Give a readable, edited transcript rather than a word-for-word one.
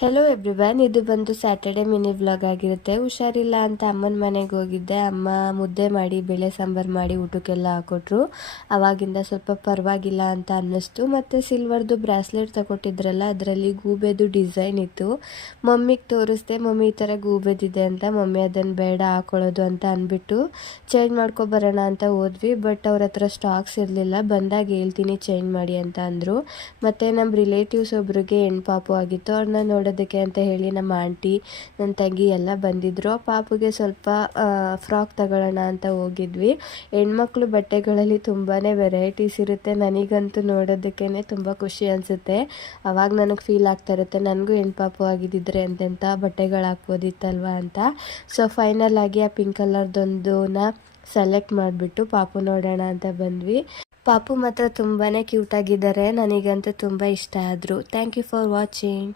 Hello everyone, ಇದು ಬಂದು Saturday mini vlog ಆಗಿರುತ್ತೆ. ಹುಷಾರಿಲ್ಲ ಅಂತ ಅಮ್ಮನ ಮನೆಗೆ ಹೋಗಿದ್ದೆ. ಅಮ್ಮ ಮುದ್ದೆ ಮಾಡಿ ಬೇಳೆ ಸಾಂಬಾರು ಮಾಡಿ ಊಟಕ್ಕೆಲ್ಲ ಹಾಕೊಟ್ರು. ಅವಾಗಿಂದ ಸ್ವಲ್ಪ ಪರವಾಗಿಲ್ಲ ಅಂತ ಅನ್ನಿಸ್ತು. ಮತ್ತು ಸಿಲ್ವರ್ದು ಬ್ರಾಸ್ಲೆಟ್ ತಗೊಟ್ಟಿದ್ರಲ್ಲ, ಅದರಲ್ಲಿ ಗೂಬೆದು ಡಿಸೈನ್ ಇತ್ತು. ಮಮ್ಮಿಗೆ ತೋರಿಸ್ದೆ, ಮಮ್ಮಿ ಈ ಥರ ಗೂಬೆದಿದೆ ಅಂತ. ಮಮ್ಮಿ ಅದನ್ನು ಬೇಡ ಹಾಕೊಳ್ಳೋದು ಅಂತ ಅಂದ್ಬಿಟ್ಟು ಚೇಂಜ್ ಮಾಡ್ಕೊಬರೋಣ ಅಂತ ಹೋದ್ವಿ. ಬಟ್ ಅವ್ರ ಹತ್ರ ಸ್ಟಾಕ್ಸ್ ಇರಲಿಲ್ಲ. ಬಂದಾಗ ಹೇಳ್ತೀನಿ ಚೇಂಜ್ ಮಾಡಿ ಅಂತ ಅಂದರು. ಮತ್ತು ನಮ್ಮ ರಿಲೇಟಿವ್ಸ್ ಒಬ್ರಿಗೆ ಹೆಣ್ಪಾಪು ಆಗಿತ್ತು. ಅವ್ರನ್ನ ನೋಡೋದಕ್ಕೆ ಅಂತ ಹೇಳಿ ನಮ್ಮ ಆಂಟಿ, ನನ್ನ ತಂಗಿ ಎಲ್ಲ ಬಂದಿದ್ದರು. ಪಾಪುಗೆ ಸ್ವಲ್ಪ ಫ್ರಾಕ್ ತಗೊಳ್ಳೋಣ ಅಂತ ಹೋಗಿದ್ವಿ. ಹೆಣ್ಮಕ್ಳು ಬಟ್ಟೆಗಳಲ್ಲಿ ತುಂಬಾ ವೆರೈಟೀಸ್ ಇರುತ್ತೆ. ನನಗಂತೂ ನೋಡೋದಕ್ಕೇ ತುಂಬ ಖುಷಿ ಅನಿಸುತ್ತೆ. ಅವಾಗ ನನಗೆ ಫೀಲ್ ಆಗ್ತಾ ಇರುತ್ತೆ, ನನಗೂ ಹೆಣ್ಪಾಪು ಆಗಿದ್ದಿದ್ರೆ ಎಂತೆಂಥ ಬಟ್ಟೆಗಳು ಹಾಕ್ಬೋದಿತ್ತಲ್ವ ಅಂತ. ಸೊ ಫೈನಲ್ ಆಗಿ ಆ ಪಿಂಕ್ ಕಲರ್ದೊಂದನ್ನ ಸೆಲೆಕ್ಟ್ ಮಾಡಿಬಿಟ್ಟು ಪಾಪು ನೋಡೋಣ ಅಂತ ಬಂದ್ವಿ. ಪಾಪು ಮಾತ್ರ ತುಂಬಾ ಕ್ಯೂಟ್ ಆಗಿದ್ದಾರೆ. ನನಗಂತೂ ತುಂಬ ಇಷ್ಟ ಆದರು. Thank you for watching.